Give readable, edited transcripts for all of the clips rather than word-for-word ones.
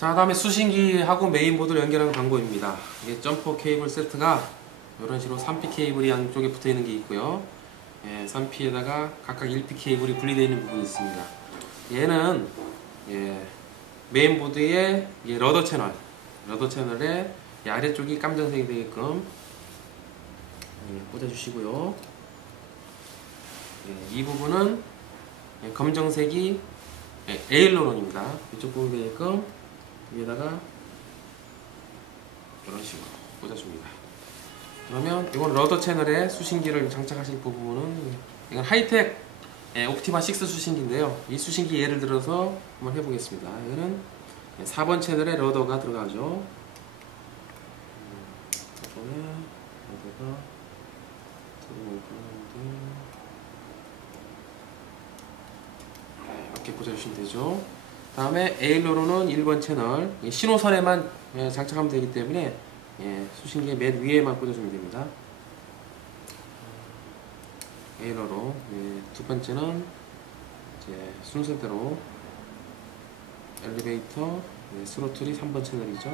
자, 다음에 수신기하고 메인보드를 연결하는 방법입니다. 이게 점퍼 케이블 세트가 이런 식으로 3P 케이블이 양쪽에 붙어 있는 게 있고요. 3P에다가 각각 1P 케이블이 분리되어 있는 부분이 있습니다. 얘는 메인보드의 러더 채널에 이 아래쪽이 깜정색이 되게끔 꽂아주시고요. 이 부분은 검정색이 에일러론입니다. 이쪽 부분 되게끔 위에다가 이런 식으로 꽂아줍니다. 그러면 이건 러더 채널에 수신기를 장착하실 부분은 이건 하이텍 옵티마 6 수신기인데요. 이 수신기 예를 들어서 한번 해보겠습니다. 이거는 4번 채널에 러더가 들어가죠. 이번에 러더가 이렇게 꽂아주시면 되죠. 다음에 에일러론은 1번 채널 신호선에만 장착하면 되기 때문에 수신기의 맨 위에만 꽂아주면 됩니다. 에일러론 두 번째는 이제 순서대로 엘리베이터 스로틀이 3번 채널이죠.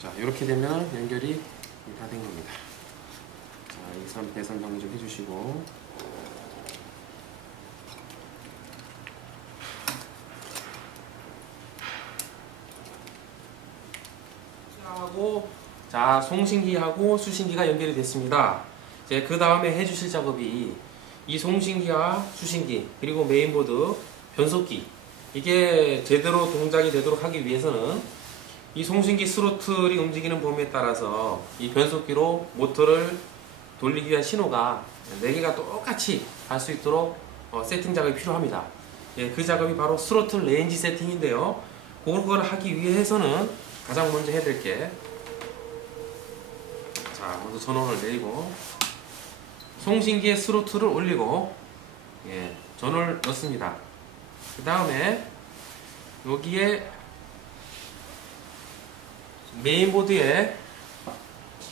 자, 이렇게 되면 연결이 다 된 겁니다. 자, 이 배선 정리 좀 해주시고. 자, 송신기하고 수신기가 연결이 됐습니다. 이제 그 다음에 해주실 작업이 이 송신기와 수신기 그리고 메인보드 변속기, 이게 제대로 동작이 되도록 하기 위해서는 이 송신기 스로틀이 움직이는 범위에 따라서 이 변속기로 모터를 돌리기 위한 신호가 4개가 똑같이 갈 수 있도록 세팅 작업이 필요합니다. 그 작업이 바로 스로틀 레인지 세팅인데요. 그걸 하기 위해서는 가장 먼저 해야 될 게, 자, 먼저 전원을 내리고 송신기의 스로틀을 올리고 전원을 넣습니다. 그 다음에 여기에 메인보드에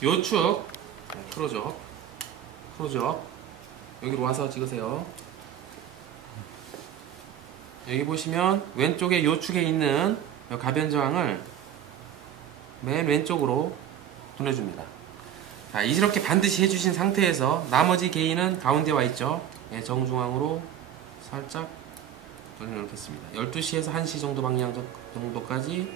요축 크로적 여기로 와서 찍으세요. 여기 보시면 왼쪽에 요축에 있는 가변저항을 맨 왼쪽으로 돌려줍니다. 자, 이렇게 반드시 해주신 상태에서 나머지 게인은 가운데 와 있죠. 정중앙으로 살짝 돌려놓겠습니다. 12시에서 1시 정도 방향 정도까지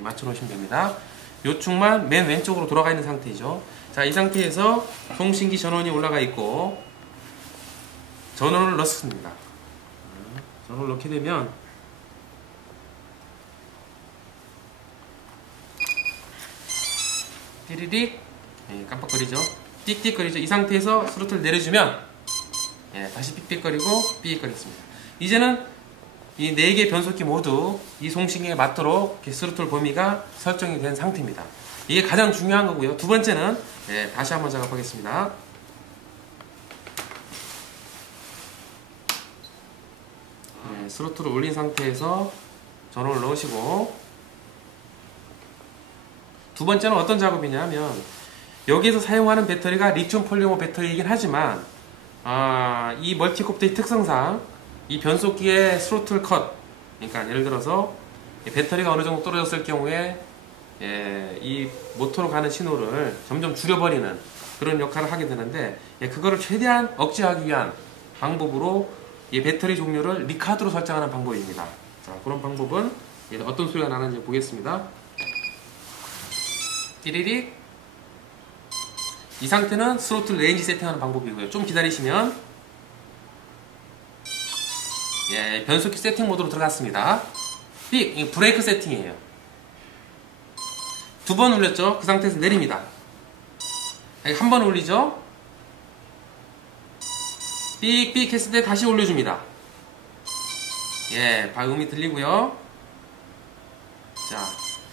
맞춰 놓으시면 됩니다. 요축만 맨 왼쪽으로 돌아가 있는 상태이죠. 자, 이 상태에서 송신기 전원이 올라가 있고 전원을 넣습니다. 전원을 넣게 되면 띠리릭 깜빡거리죠. 띡띡거리죠. 이 상태에서 스로틀 내려주면 다시 삑삑거리고 삑삑거리겠습니다. 이제는 이 4개 변속기 모두 이 송신기에 맞도록 스로틀 범위가 설정이 된 상태입니다. 이게 가장 중요한 거고요. 두 번째는 다시 한번 작업하겠습니다. 스로틀을 올린 상태에서 전원을 넣으시고, 두 번째는 어떤 작업이냐면 여기에서 사용하는 배터리가 리튬 폴리머 배터리이긴 하지만 이 멀티콥터의 특성상 이 변속기의 스로틀 컷, 그러니까 예를 들어서 배터리가 어느 정도 떨어졌을 경우에 이 모터로 가는 신호를 점점 줄여버리는 그런 역할을 하게 되는데, 그거를 최대한 억제하기 위한 방법으로 이 배터리 종류를 리카드로 설정하는 방법입니다. 자, 그런 방법은 어떤 소리가 나는지 보겠습니다. 띠리릭. 이 상태는 스로틀 레인지 세팅하는 방법이고요. 좀 기다리시면 변속기 세팅 모드로 들어갔습니다. 삑! 브레이크 세팅이에요. 2번 올렸죠? 그 상태에서 내립니다. 한 번 올리죠? 삑삑 했을 때 다시 올려줍니다. 음이 들리고요.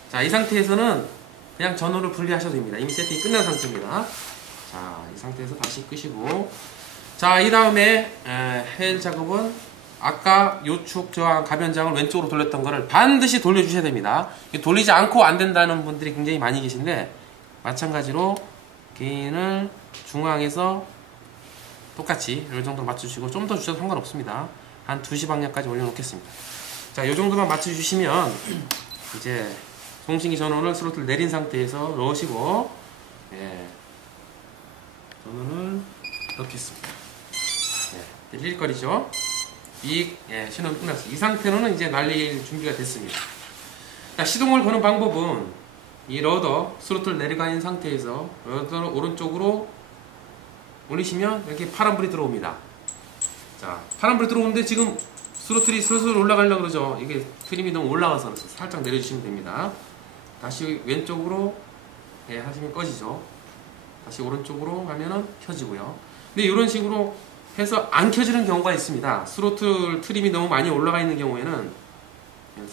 자, 이 상태에서는 그냥 전원을 분리하셔도 됩니다. 이미 세팅이 끝난 상태입니다. 자, 이 상태에서 다시 끄시고, 자, 이 다음에 해일 작업은 아까 요축 저항 가변장을 왼쪽으로 돌렸던 거를 반드시 돌려주셔야 됩니다. 돌리지 않고 안 된다는 분들이 굉장히 많이 계신데, 마찬가지로 게인을 중앙에서 똑같이 이 정도로 맞춰주시고, 좀 더 주셔도 상관없습니다. 한 2시 방향까지 올려놓겠습니다. 자, 이 정도만 맞춰주시면 이제 송신기 전원을 스로틀 내린 상태에서 넣으시고, 예, 전원을 넣겠습니다. 예, 릴거리죠. 예, 신호는 끝났어요. 이 상태로는 이제 날릴 준비가 됐습니다. 자, 시동을 거는 방법은 이 러더, 스로틀 내려가 있는 상태에서 러더를 오른쪽으로 올리시면 이렇게 파란불이 들어옵니다. 자, 파란불이 들어오는데 지금 스로틀이 슬슬 올라가려고 그러죠. 이게 트림이 너무 올라가서 살짝 내려주시면 됩니다. 다시 왼쪽으로, 예, 하시면 꺼지죠. 다시 오른쪽으로 하면은 켜지고요. 근데 이런 식으로 해서 안 켜지는 경우가 있습니다. 스로틀 트림이 너무 많이 올라가 있는 경우에는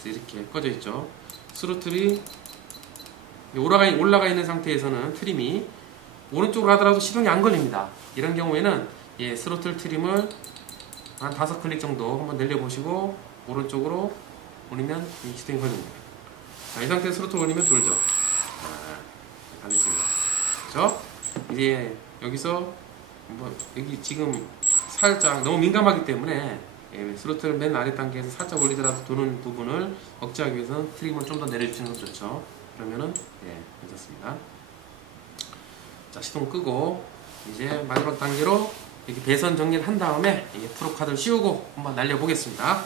이렇게 꺼져 있죠. 스로틀이 올라가 있는 상태에서는 트림이 오른쪽으로 하더라도 시동이 안 걸립니다. 이런 경우에는, 예, 스로틀 트림을 한 5클릭 정도 한번 내려보시고 오른쪽으로 올리면 시동이 걸립니다. 자, 이 상태에서 스로틀 올리면 돌죠. 다 됐습니다. 그렇죠? 이제 여기서 여기 지금 살짝 너무 민감하기 때문에, 예, 스로틀 맨 아래 단계에서 살짝 올리더라도 도는 부분을 억제하기 위해서는 트림을 좀 더 내려주시는 건 좋죠. 그러면은, 예, 괜찮습니다. 자, 시동 끄고 이제 마지막 단계로 이렇게 배선 정리를 한 다음에 이게 프로카드를 씌우고 한번 날려보겠습니다.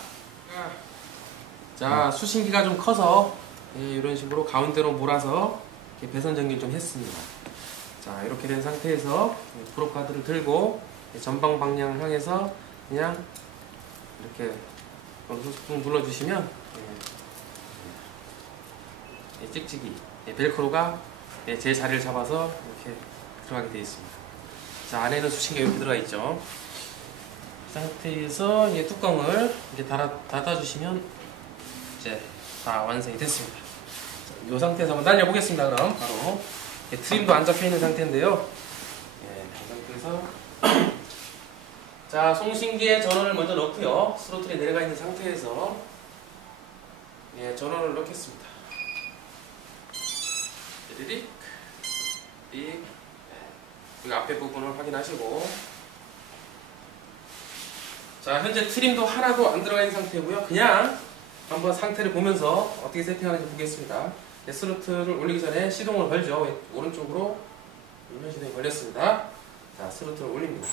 자, 수신기가 좀 커서, 예, 이런 식으로 가운데로 몰아서 이렇게 배선 정리를 좀 했습니다. 자, 이렇게 된 상태에서 프로카드를 들고 전방 방향을 향해서 그냥 이렇게 꾹 눌러주시면, 예, 찍찍이, 예, 벨크로가, 예, 제 자리를 잡아서 이렇게 들어가게 되어 있습니다. 자, 안에는 수신기가 이렇게 들어가 있죠. 이 상태에서 이 뚜껑을 이렇게 닫아주시면 이제 다 완성이 됐습니다. 자, 이 상태에서 한번 날려보겠습니다. 그럼 바로, 예, 트림도 안 잡혀 있는 상태인데요. 예, 이 상태에서 자, 송신기에 전원을 먼저 넣고요. 스로틀이 내려가 있는 상태에서, 예, 전원을 넣겠습니다. 띠리릭, 띠릭. 여기 앞에 부분을 확인하시고, 자, 현재 트림도 하나도 안 들어가 있는 상태고요. 그냥 한번 상태를 보면서 어떻게 세팅하는지 보겠습니다. 네, 스로틀을 올리기 전에 시동을 걸죠. 오른쪽으로 올리면 시동이 걸렸습니다. 자, 스로틀을 올립니다.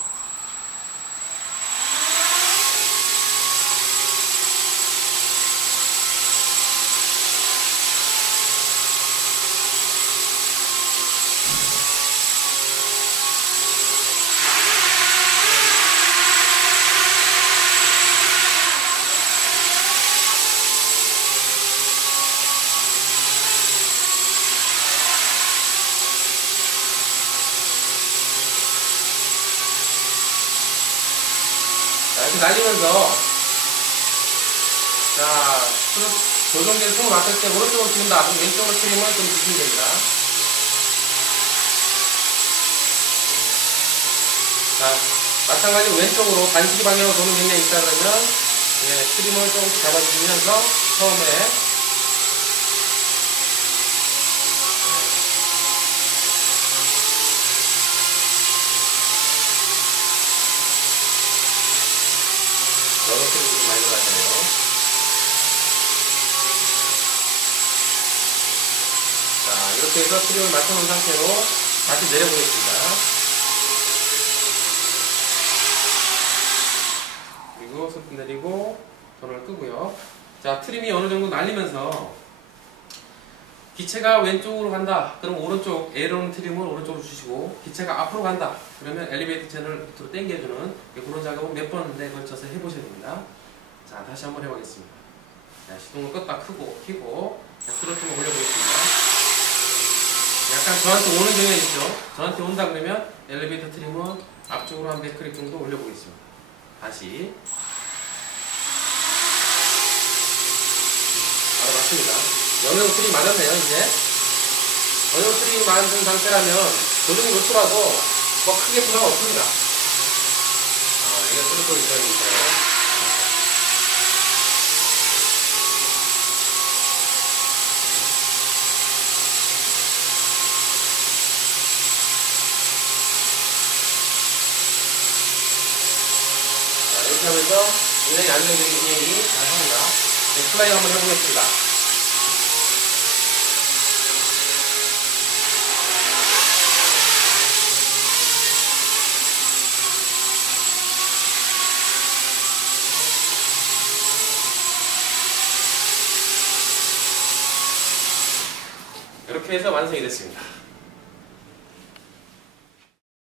이렇게 날리면서, 자, 조종기를 손을 맞을 때 오른쪽으로 기운다. 그럼 왼쪽으로 트림을 좀 주시면 됩니다. 자, 마찬가지로 왼쪽으로 반시계 방향으로 도는 경향이 있다 그러면, 예, 트림을 조금씩 잡아주시면서 처음에, 여러 트림이 좀 많이 들어가잖아요. 자, 이렇게 해서 트림을 맞춰놓은 상태로 다시 내려보겠습니다. 그리고 스프 내리고 전원을 끄고요. 자, 트림이 어느 정도 날리면서 기체가 왼쪽으로 간다. 그럼 오른쪽 에어로는 트림을 오른쪽으로 주시고, 기체가 앞으로 간다. 그러면 엘리베이터 채널을 밑으로 당겨주는 그런 작업을 몇 번에 걸쳐서 해보셔야 됩니다. 자, 다시 한번 해보겠습니다. 자, 시동을 껐다 켜고 스로틀을 올려보겠습니다. 약간 저한테 오는 경향이 있죠. 저한테 온다 그러면 엘리베이터 트림은 앞쪽으로 한 100클릭 정도 올려보겠습니다. 다시. 바로 맞습니다. 영역 트림 맞았네요. 이제 영역 트림 맞은 상태라면 조정이 놓더라도 뭐 크게 부담 없습니다. 이게 스로틀 이상이니까요. 자, 이렇게 하면서 굉장히 안정적인 진행이 가능합니다. 슬라이드 한번 해보겠습니다. 이렇게 해서 완성이 됐습니다.